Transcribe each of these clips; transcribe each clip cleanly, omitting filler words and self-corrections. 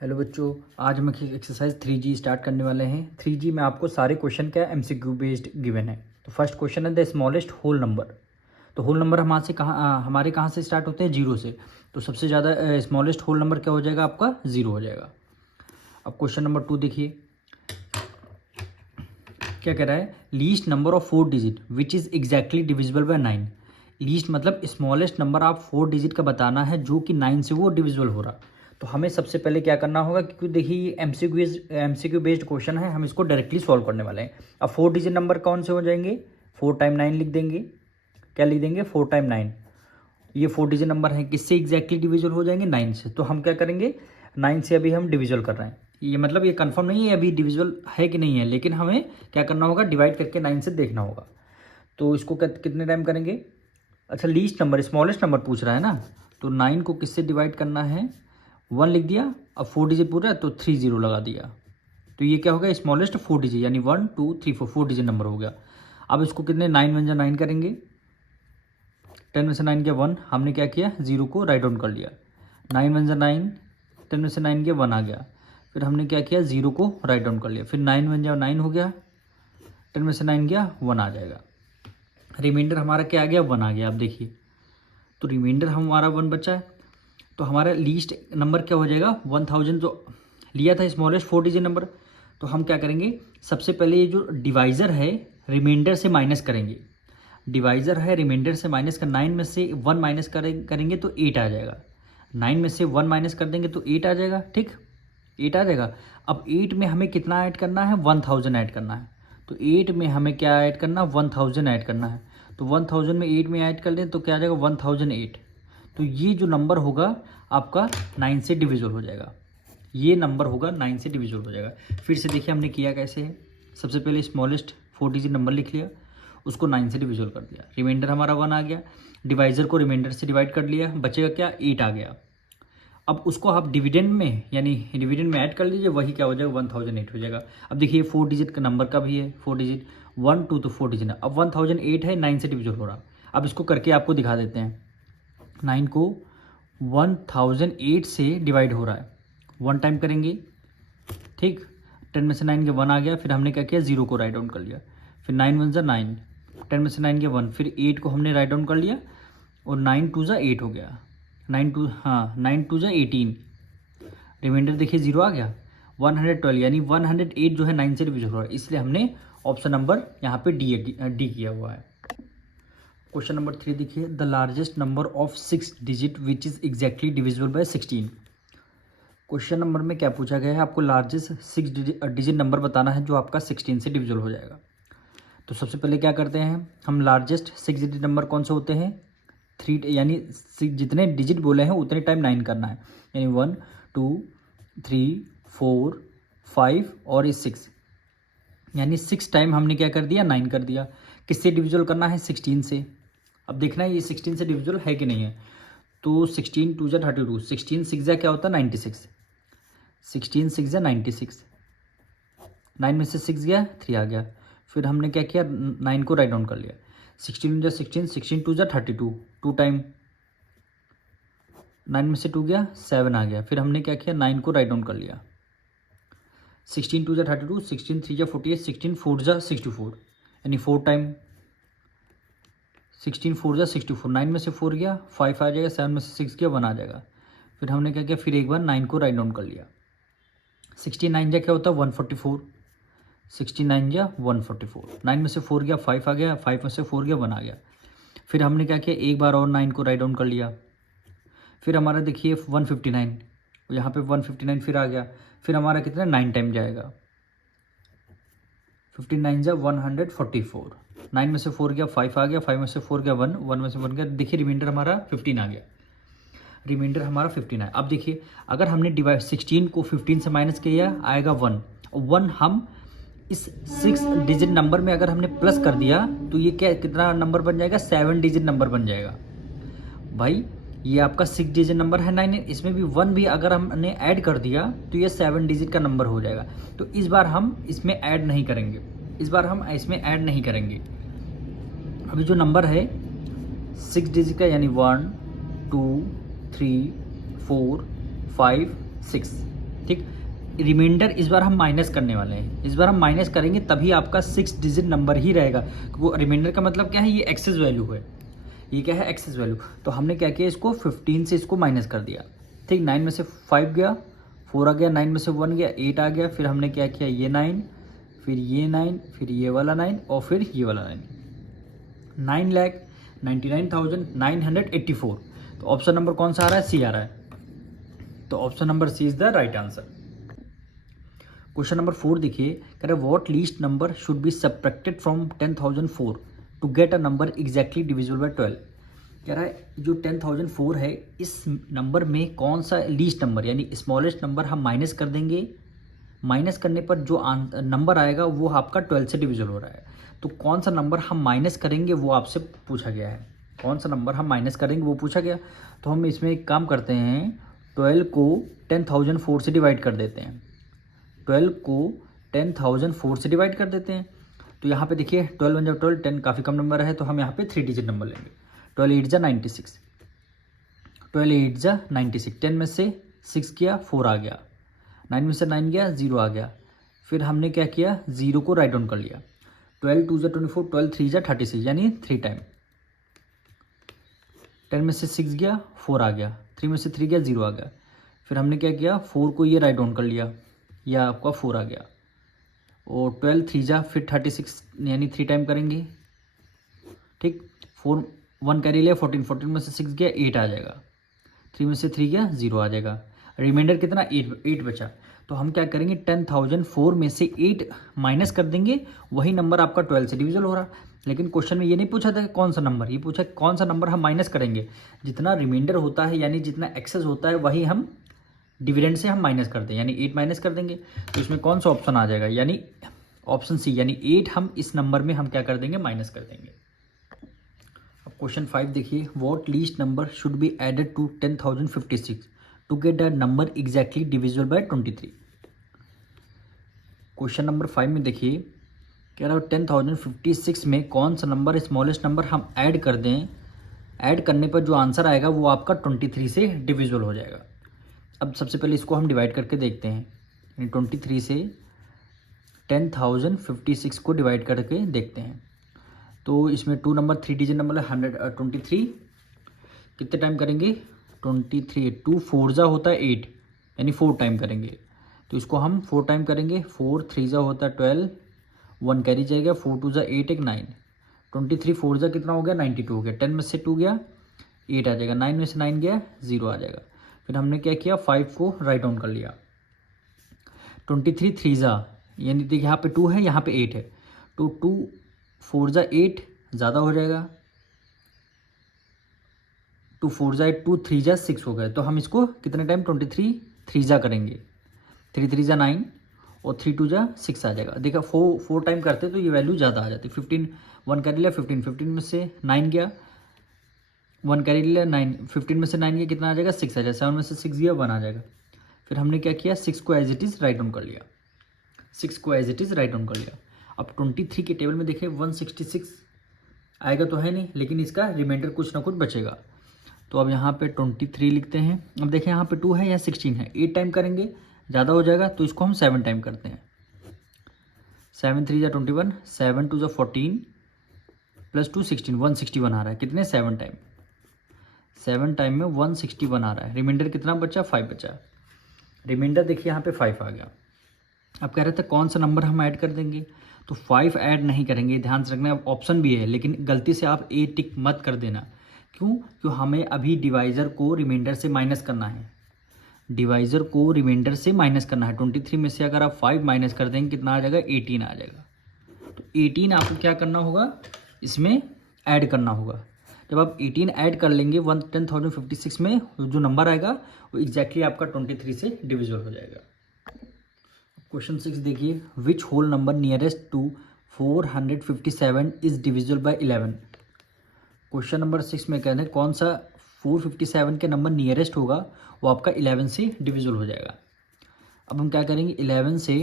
Hello बच्चों, आज हम एक्सरसाइज 3G स्टार्ट करने वाले हैं। 3G में आपको सारे क्वेश्चन क्या MCQ बेस्ड गिवन है। तो फर्स्ट क्वेश्चन है द स्मॉलेस्ट होल नंबर। तो होल नंबर हमारे कहाँ से स्टार्ट होते हैं? जीरो से। तो सबसे ज़्यादा स्मॉलेस्ट होल नंबर क्या हो जाएगा? आपका जीरो हो जाएगा। अब क्वेश्चन नंबर 2 देखिए क्या कह रहा है। Least number of 4 digit which is exactly divisible bye 9। Least मतलब स्मॉलेस्ट नंबर आप 4 डिजिट का बताना है जो कि 9 से वो डिविजिबल हो रहा। तो हमें सबसे पहले क्या करना होगा, क्योंकि देखिए ये एमसीक्यू बेस्ड क्वेश्चन है, हम इसको डायरेक्टली सॉल्व करने वाले हैं। अब 4 डिजिट नंबर कौन से हो जाएंगे? 4 टाइम 9 लिख देंगे। क्या लिख देंगे? 4 टाइम 9। ये 4 डिजिट नंबर है, किससे एग्जैक्टली डिविजिबल हो जाएंगे? 9 से। तो हम क्या करेंगे? 9 से अभी हम डिविजिबल कर रहे हैं। ये मतलब ये कंफर्म नहीं है अभी डिविजिबल है कि नहीं है, लेकिन हमें क्या करना होगा? डिवाइड करके 9 से देखना होगा। तो इसको कितने टाइम करेंगे? अच्छा, लीस्ट नंबर स्मॉलेस्ट नंबर पूछ रहा है ना, तो 9 को किससे डिवाइड करना है? 1 लिख दिया। अब 4 डिजिट पूरा है तो 3 0 लगा दिया। तो ये क्या हो गया? स्मॉलेस्ट 4 डिजिट, यानी 1 2 3 4 डिजिट नंबर हो गया। अब इसको कितने 9 वन जा 9 करेंगे। 10 में से 9 गया 1, हमने क्या किया? 0 को राइट डाउन कर लिया। 9 वन जा 9, 10 में से 9 गया 1 आ गया। फिर हमने क्या किया? 0 को राइट डाउन कर लिया। फिर 9 वन जा 9 हो गया, 10 में से 9 गया 1 आ जाएगा। रिमाइंडर हमारा क्या आ गया? 1 आ गया। आप देखिए, तो रिमाइंडर हमारा 1 बचा है। तो हमारा लीस्ट नंबर क्या हो जाएगा? 1000 जो लिया था स्मॉलेस्ट 4 डिजिट नंबर। तो हम क्या करेंगे? सबसे पहले ये जो डिवाइज़र है रिमाइंडर से माइनस करेंगे। डिवाइज़र है रिमाइंडर से माइनस का, 9 में से 1 माइनस करेंगे तो 8 आ जाएगा। 9 में से 1 माइनस कर देंगे तो 8 आ जाएगा। ठीक, 8 आ जाएगा। अब 8 में हमें कितना ऐड करना है? 1000 ऐड करना है। तो 8 में हमें क्या ऐड करना? 1000 ऐड करना है। तो 1000 में 8 में ऐड कर लें तो क्या आ जाएगा? 1008। तो ये जो नंबर होगा आपका 9 से डिविजिबल हो जाएगा। ये नंबर होगा 9 से डिविजिबल हो जाएगा। फिर से देखिए हमने किया कैसे है। सबसे पहले स्मॉलेस्ट 4 डिजिट नंबर लिख लिया, उसको 9 से डिविजिबल कर दिया। रिमाइंडर हमारा 1 आ गया, डिवाइज़र को रिमाइंडर से डिवाइड कर लिया, बचेगा क्या? 8 आ गया। अब उसको आप डिविडेंड में यानी डिविडेंड में ऐड कर लीजिए, वही क्या हो जाएगा? 1008 हो जाएगा। अब देखिए 4 डिजिट का नंबर का भी है, 4 डिजिट 1 2 तो 4 डिजिट। अब 1008 है, 9 से डिविजिबल हो रहा। अब इसको करके आपको दिखा देते हैं। 9 को 1008 से डिवाइड हो रहा है, 1 टाइम करेंगे। ठीक, 10 में से 9 के 1 आ गया। फिर हमने क्या किया? 0 को राइट डाउन कर लिया। फिर 9 1 ज़ा 9, 10 में से 9 के 1, फिर 8 को हमने राइट डाउन कर लिया और 9 2 ज़ा 8 हो गया। 9 2 ज़ा 18। रिमाइंडर देखिए 0 आ गया। 112 यानी 108 जो है 9 से डिविजिबल हो रहा है, इसलिए हमने ऑप्शन नंबर यहाँ पे डी किया हुआ है। क्वेश्चन नंबर 3 देखिए, the largest number of 6 digit which is exactly divisible bye 16। Question number में क्या पूछा गया है? आपको लार्जेस्ट 6 डिजिट नंबर बताना है जो आपका 16 से डिविजिबल हो जाएगा। तो सबसे पहले क्या करते हैं हम? लार्जेस्ट 6 डिजिट नंबर कौन से होते हैं? 3, यानी जितने डिजिट बोले हैं उतने टाइम 9 करना है, यानी 1 2 3 4 5 और 6, यानी 6 टाइम हमने क्या कर दिया? 9 कर दिया। किससे डिविजिबल करना है? 16 से। अब देखना है ये 16 से डिविजिबल है कि नहीं है। तो 16 2 जा 32, 16 6 जा क्या होता है? 96, 16 6 जा 96। 9 में से 6 गया 3 आ गया। फिर हमने क्या किया? 9 को राइट डाउन कर लिया। 16 जा 16, 16 2 जा 32, 2 टाइम। 9 में से 2 गया 7 आ गया। फिर हमने क्या किया? 9 को राइट डाउन कर लिया। 16 2 जा 32, 16 3 जा 48, 16 4 जा 64, यानी 4 टाइम। 16 4 जा 64, 9 में से 4 गया 5 आ जाएगा, 7 में से 6 गया 1 आ जाएगा। फिर हमने क्या किया? फिर एक बार 9 को राइट डाउन कर लिया। 69 जा क्या होता है? 144, 69 जा 144। 9 में से 4 गया 5 आ गया, 5 में से 4 गया 1 आ गया। फिर हमने क्या किया? एक बार और 9 को राइट डाउन कर लिया। फिर हमारा देखिए 159, यहाँ पे 159 फिर आ गया। फिर हमारा कितना? 9 टाइम जाएगा। 59 जा 144, 9 में से 4 गया 5 आ गया, 5 में से 4 गया 1, 1 में से 1 गया। देखिए रिमाइंडर हमारा 15 आ गया। रिमाइंडर हमारा 15 है। अब देखिए अगर हमने डिवाइड 16 को 15 से माइनस किया आएगा 1, 1 हम इस 6 डिजिट नंबर में अगर हमने प्लस कर दिया तो ये क्या कितना नंबर बन जाएगा? 7 डिजिट नंबर बन जाएगा। भाई ये आपका 6 डिजिट नंबर है 9, इसमें भी 1 भी अगर हमने ऐड कर दिया तो ये 7 डिजिट का नंबर हो जाएगा। तो इस बार हम इसमें ऐड नहीं करेंगे, अभी जो नंबर है 6 डिजिट का यानी 1 2 3 4 5 6, ठीक। रिमाइंडर इस बार हम माइनस करने वाले हैं, इस बार हम माइनस करेंगे तभी आपका 6 डिजिट नंबर ही रहेगा। वो रिमाइंडर का मतलब क्या है, ये एक्सेस वैल्यू है, ये क्या है एक्सेस वैल्यू। तो हमने क्या किया, इसको 15 से इसको माइनस कर दिया। ठीक, 9 में से 5 गया, 4 आ गया, 9 में से 1 गया, 8 आ गया। फिर हमने क्या किया, ये 9, फिर ये 9, फिर ये वाला 9 और फिर ये वाला 9, 9,99,984। तो ऑप्शन नंबर कौन सा आ रहा है, सी आ रहा है। तो option number C is the right answer. Question number 4 देखिए, कह रहे what least number should be subtracted from 10,004 to get a number exactly divisible by 12। कह रहा है जो 10,004 है, इस नंबर में कौन सा लीस्ट नंबर यानी स्मॉलेस्ट नंबर हम माइनस कर देंगे, माइनस करने पर जो नंबर आएगा वो आपका 12 से डिविजिबल हो रहा है। तो कौन सा नंबर हम माइनस करेंगे वो आपसे पूछा गया है, कौन सा नंबर हम माइनस करेंगे वो पूछा गया। तो हम इसमें एक काम करते हैं, 12 को 10,004 से डिवाइड कर देते हैं, 12 को 10,004 से डिवाइड कर देते हैं। तो यहाँ पे देखिए 12 1 12, 10 काफ़ी कम नंबर है, तो हम यहाँ पे 3 डिजिट नंबर लेंगे। 12 8 जा 96, 12 8 जा 96, 10 में से 6 किया 4 आ गया, 9 में से 9 गया 0 आ गया। फिर हमने क्या किया, 0 को राइट डाउन कर लिया। 12 2 जा 24, 12 3 जा 36 यानी 3 टाइम। 10 में से 6 गया 4 आ गया, 3 में से 3 गया 0 आ गया। फिर हमने क्या किया, 4 को ये राइट डाउन कर लिया, यह आपका 4 आ गया। और 12 3 जा फिर 36 यानी 3 टाइम करेंगे। ठीक, 4 1 कैरी लिया, 14 14 में से 6 गया 8 आ जाएगा, 3 में से 3 गया 0 आ जाएगा। रिमाइंडर कितना 8 बचा। तो हम क्या करेंगे, 10,004 में से 8 माइनस कर देंगे, वही नंबर आपका 12 से डिविजल हो रहा। लेकिन क्वेश्चन में ये नहीं पूछा था कि कौन सा नंबर, ये पूछा कौन सा नंबर हम माइनस करेंगे। जितना रिमाइंडर होता है यानी जितना एक्सेस होता है वही हम डिविडेंड से हम माइनस कर दें, यानी 8 माइनस कर देंगे। तो इसमें कौन सा ऑप्शन आ जाएगा, यानी ऑप्शन सी, यानी 8 हम इस नंबर में हम क्या कर देंगे, माइनस कर देंगे। अब क्वेश्चन 5 देखिए, what least number should be added to 10,056 to get that number exactly divisible by 23। Question number 5 में देखिए, कह रहा है 10,056 में कौन सा नंबर स्मॉलेस्ट नंबर हम ऐड कर दें, ऐड करने पर जो आंसर आएगा वो आपका 23 से डिविजिबल हो जाएगा। अब सबसे पहले इसको हम डिवाइड करके देखते हैं, यानी 23 से 10,056 को डिवाइड करके देखते हैं। तो इसमें 2 नंबर 3 डिजिट नंबर है, 123 कितने टाइम करेंगे, 23 2 4 जा होता है 8 यानी 4 टाइम करेंगे। तो इसको हम 4 टाइम करेंगे, 4 3 जा होता है 12, 1 कैरी जाएगा, 4 2 जा 8 1 9, 23 4 जा कितना हो गया 92 हो गया, 10 में से 2 गया 8 आ जाएगा, 9 में से 9 गया 0 आ जाएगा। फिर हमने क्या किया, 5 को राइट डाउन कर लिया। 23 3 जा यानी देखिए यहाँ पे 2 है यहाँ पे 8 है, तो 2 4 जा 8 ज़्यादा हो जाएगा, 2 4 जा 8 2 3 जा 6 हो गए। तो हम इसको कितने टाइम 23 3 जा करेंगे, 3 3 जा 9 और 3 2 जा 6 आ जाएगा। देखा 4 टाइम करते तो ये वैल्यू ज़्यादा आ जाती। 15 1 कैरी लिया, 15 में से 9 गया, 1 कैरी लिया 9, 15 में से 9 गया कितना आ जाएगा 6 आ जाएगा, 7 में से 6 गया 1 आ जाएगा। फिर हमने क्या किया, 6 को as it is write down कर लिया, 6 को as it is write down कर लिया। अब 23 के टेबल में देखें 166 आएगा तो है नहीं, लेकिन इसका रिमाइंडर कुछ ना कुछ बचेगा। तो अब यहाँ पे 23 लिखते हैं। अब देखें यहाँ पे 2 है या 16 है, 8 टाइम करेंगे ज़्यादा हो जाएगा, तो इसको हम 7 टाइम करते हैं। 7 3 जा 21, 7 2 जा 14 प्लस 2 16, 161 आ रहा है, कितने 7 टाइम, 7 टाइम में 161 आ रहा है। रिमाइंडर कितना बचा, 5 बचा। रिमाइंडर देखिए यहाँ पे 5 आ गया। अब कह रहे थे कौन सा नंबर हम ऐड कर देंगे, तो 5 ऐड नहीं करेंगे, ध्यान से रखना। ऑप्शन भी है लेकिन गलती से आप ए टिक मत कर देना। क्यों, क्यों हमें अभी डिवाइज़र को रिमाइंडर से माइनस करना है, डिवाइज़र को रिमाइंडर से माइनस करना है। 23 में से अगर आप 5 माइनस कर देंगे कितना आ जाएगा, 18 आ जाएगा। तो 18 आपको क्या करना होगा, इसमें ऐड करना होगा। जब आप 18 ऐड कर लेंगे 10,056 में जो नंबर आएगा वो एग्जैक्टली आपका 23 से डिविजिबल हो जाएगा। क्वेश्चन 6 देखिए, which whole number nearest to 457 is divisible by 11। Question number 6 में कहते हैं कौन सा 457 के नंबर नियरेस्ट होगा वो आपका 11 से डिविजिबल हो जाएगा। अब हम क्या करेंगे, 11 से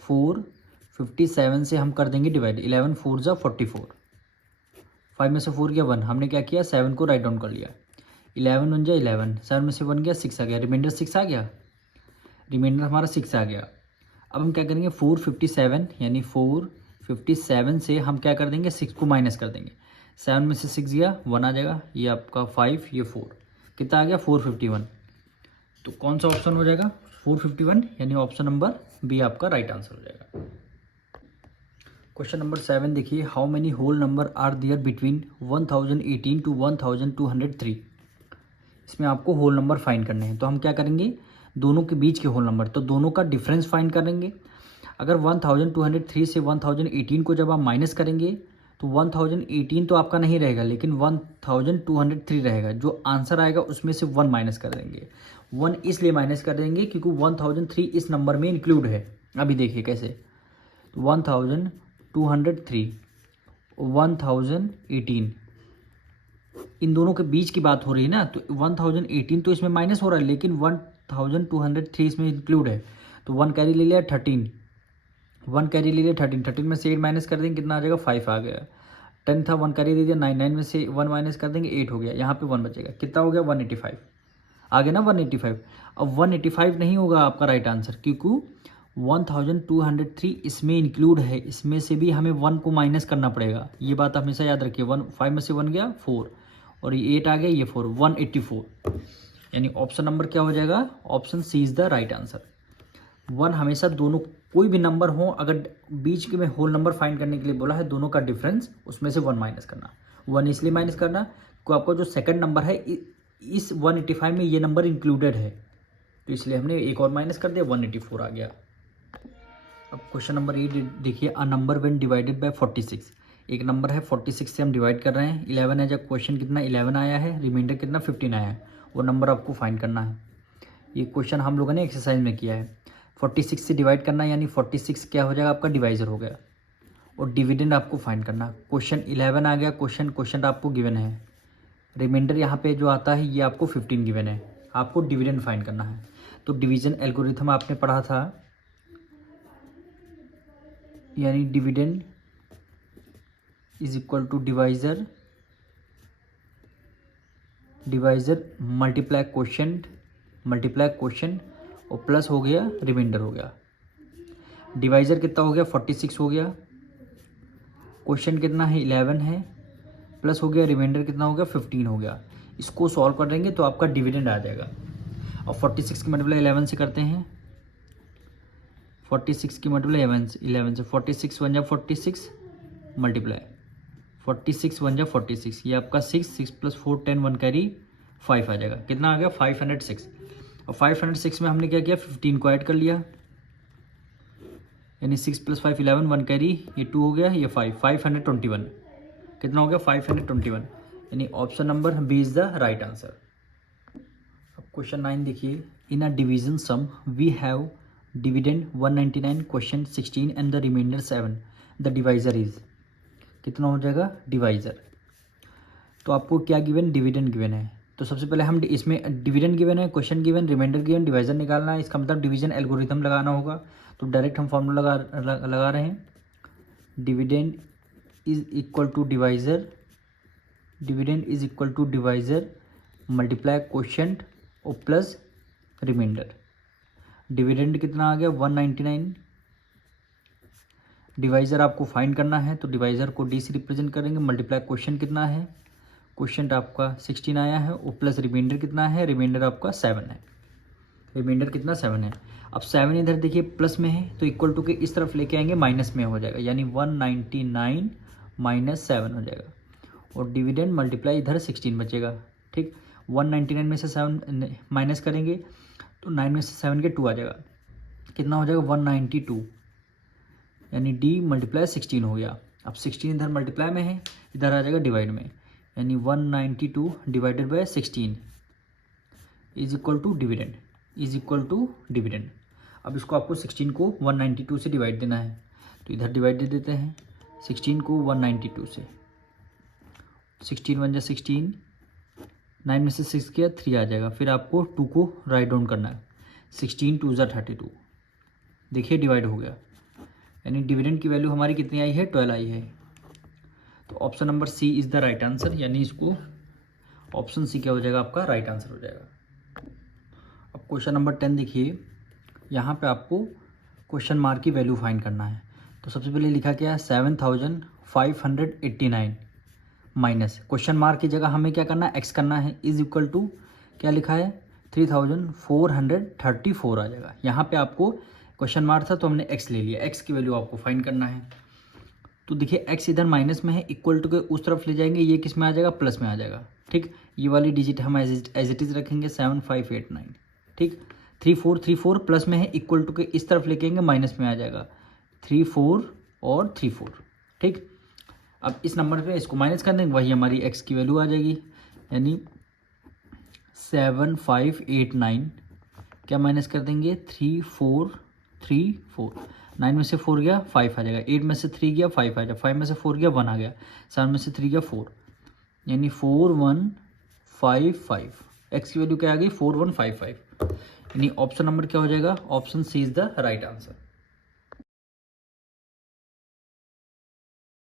457 से हम कर देंगे डिवाइड, 11 4 जा 44, 5 में से 4 गया 1, हमने क्या किया 7 को राइट डाउन कर लिया, 11 1 जा 11, 7 में से 1 गया 6 आ गया, रिमाइंडर 6 आ गया। रिमाइंडर हमारा 6 आ गया। अब हम क्या करेंगे 457 यानी 457 से हम क्या कर देंगे 6 को माइनस कर देंगे। 7 में से 6 गया 1 आ जाएगा, ये आपका 5 ये 4 कितना आ गया 451। तो कौन सा ऑप्शन हो जाएगा 451 यानी ऑप्शन नंबर बी आपका राइट आंसर हो जाएगा। क्वेश्चन नंबर 7 देखिए, how many whole number are there between 1018 to 1203। इसमें आपको होल नंबर फाइंड करने हैं। तो हम क्या करेंगे दोनों के बीच के होल नंबर, तो दोनों का डिफरेंस फाइंड करेंगे। अगर 1203 से 1018 को जब आप माइनस करेंगे तो 1018 तो आपका नहीं रहेगा लेकिन 1203 रहेगा। जो आंसर आएगा उसमें से 1 माइनस कर देंगे। 1 इसलिए माइनस कर देंगे क्योंकि 1003 इस नंबर में इंक्लूड है। अभी देखिए कैसे, तो 1203 1018 इन दोनों के बीच की बात हो रही है ना, तो 1018 तो इसमें माइनस हो रहा है लेकिन 1203 इसमें इंक्लूड है। तो 1 कैरी ले लिया 13, 1 कैरी ले लिया 13 में से 8 माइनस कर देंगे कितना आ जाएगा 5 आ गया। 10 था 1 कैरी दे दिया 9 में से 1 माइनस कर देंगे 8 हो गया। यहाँ पे 1 बचेगा कितना हो गया 185 आ गया ना 185। अब 185 नहीं होगा आपका राइट आंसर क्योंकि 1203 इसमें इंक्लूड है, इसमें से भी हमें 1 को माइनस करना पड़ेगा। ये बात हमेशा याद रखिए। 5 में से 1 गया 4 और ये 8 आ गया ये 4 184 यानी ऑप्शन नंबर क्या हो जाएगा option C is the right answer. 1 हमेशा दोनों कोई भी नंबर हो अगर बीच के में होल नंबर फाइंड करने के लिए बोला है दोनों का डिफरेंस उसमें से 1 माइनस करना। 1 इसलिए माइनस करना क्योंकि आपको जो सेकंड नंबर है इस 185 में ये नंबर इंक्लूडेड है, तो इसलिए हमने एक और माइनस कर दिया 184 आ गया। अब क्वेश्चन नंबर 8 देखिए, a number when divided by 46। एक नंबर है 46 से हम डिवाइड कर रहे हैं, 11 है। जब क्वेश्चन कितना 11 आया है, रिमाइंडर कितना 15 आया है, वो नंबर आपको फाइंड करना है। ये क्वेश्चन हम लोगों ने एक्सरसाइज में किया है। 46 से डिवाइड करना यानी 46 क्या हो जाएगा आपका डिवाइजर हो गया, और डिविडेंड आपको फाइंड करना। क्वेश्चन 11 आ गया, क्वेश्चन आपको गिवन है। रिमाइंडर यहाँ पे जो आता है ये आपको 15 गिवन है, आपको डिविडेंड फाइंड करना है। तो डिवीजन एल्गोरिथम आपने पढ़ा था, यानी dividend is equal to divisor multiply question और प्लस हो गया रिमाइंडर हो गया। डिवाइजर कितना हो गया 46 हो गया, क्वेश्चन कितना है 11 है, प्लस हो गया रिमाइंडर कितना हो गया 15 हो गया। इसको सॉल्व कर देंगे तो आपका डिविडेंड आ जाएगा। और 46 की मल्टीप्लाई 11 से करते हैं, 46 की मल्टीप्लाई 11 से 46 1 जा 46 मल्टीप्लाई 46 1 जा 46, ये आपका 6 प्लस 4 10 1 कैरी 5 आ जाएगा। कितना आ गया 506। और 506 में हमने क्या किया 15 को ऐड कर लिया, यानी 6 प्लस 5 11 1 कैरी ये 2 हो गया, ये 521 कितना हो गया 521, यानी option number B is the right answer. अब क्वेश्चन 9 देखिए, in a division sum we have dividend 199 question 16 and the remainder 7, the divisor is. कितना हो जाएगा डिवाइजर। तो आपको क्या गिवन डिविडेंड गिवन है, तो सबसे पहले हम इसमें डिविडेंड गिवन है, question given, remainder given, divisor निकालना है। इसका मतलब डिवीजन एल्गोरिथम लगाना होगा। तो डायरेक्ट हम फॉर्मूला लगा रहे हैं, dividend is equal to divisor multiply question और प्लस रिमाइंडर। डिविडेंड कितना आ गया 199, डिवाइजर आपको फाइंड करना है तो डिवाइजर को डी से रिप्रेजेंट करेंगे, मल्टीप्लाई क्वेश्चन कितना है, क्वेश्चन आपका 16 आया है, और प्लस रिमाइंडर कितना है, रिमाइंडर आपका 7 है। रिमाइंडर कितना 7 है। अब 7 इधर देखिए प्लस में है तो इक्वल टू के इस तरफ लेके आएंगे माइनस में हो जाएगा, यानी 199 माइनस 7 हो जाएगा, और डिविडेंड मल्टीप्लाई इधर 16 बचेगा। ठीक, 199 में से 7 माइनस करेंगे तो 9 में से 7 के 2 आ जाएगा, कितना हो जाएगा 192, यानी डी मल्टीप्लाई 16 हो गया। अब 16 इधर मल्टीप्लाई में है, इधर आ जाएगा डिवाइड में, यानी 192 divided by 16 is equal to dividend. अब इसको आपको 16 को 192 से डिवाइड देना है, तो इधर डिवाइड दे देते हैं 16 को 192 से। 16 1 जा 16, 9 में से 6 किया 3 आ जाएगा, फिर आपको 2 को राइट डाउन करना है, 16 2 जा 32, देखिए डिवाइड हो गया, यानी डिविडेंड की वैल्यू हमारी कितनी आई है 12 आई है। तो option number C is the right answer, यानी इसको ऑप्शन सी क्या हो जाएगा आपका राइट आंसर हो जाएगा। अब क्वेश्चन नंबर 10 देखिए, यहाँ पे आपको क्वेश्चन मार्क की वैल्यू फाइंड करना है। तो सबसे पहले लिखा क्या है 7589 माइनस क्वेश्चन मार्क की जगह हमें क्या करना है एक्स करना है, इज इक्वल टू क्या लिखा है 3434 आ जाएगा। यहाँ पे आपको क्वेश्चन मार्क था तो हमने एक्स ले लिया, एक्स की वैल्यू आपको फाइंड करना है। तो देखिए एक्स इधर माइनस में है, इक्वल टू के उस तरफ ले जाएंगे, ये किस में आ जाएगा प्लस में आ जाएगा। ठीक, ये वाली डिजिट हम एज इट इज रखेंगे 7589। ठीक, 3434 प्लस में है, इक्वल टू के इस तरफ लेके आएंगे माइनस में आ जाएगा 34 और 34। ठीक, अब इस नंबर पे इसको माइनस कर देंगे, वही हमारी एक्स की वैल्यू आ जाएगी, यानी 7589 क्या माइनस कर देंगे 3434। 9 में से 4 गया 5 आ जाएगा, 8 में से 3 गया 5 आ जाएगा, 5 में से 4 गया 1 आ गया, 7 में से 3 गया 4, यानी 4155। एक्स की वैल्यू क्या आ गई 4155, यानी ऑप्शन नंबर क्या हो जाएगा, option C is the right answer.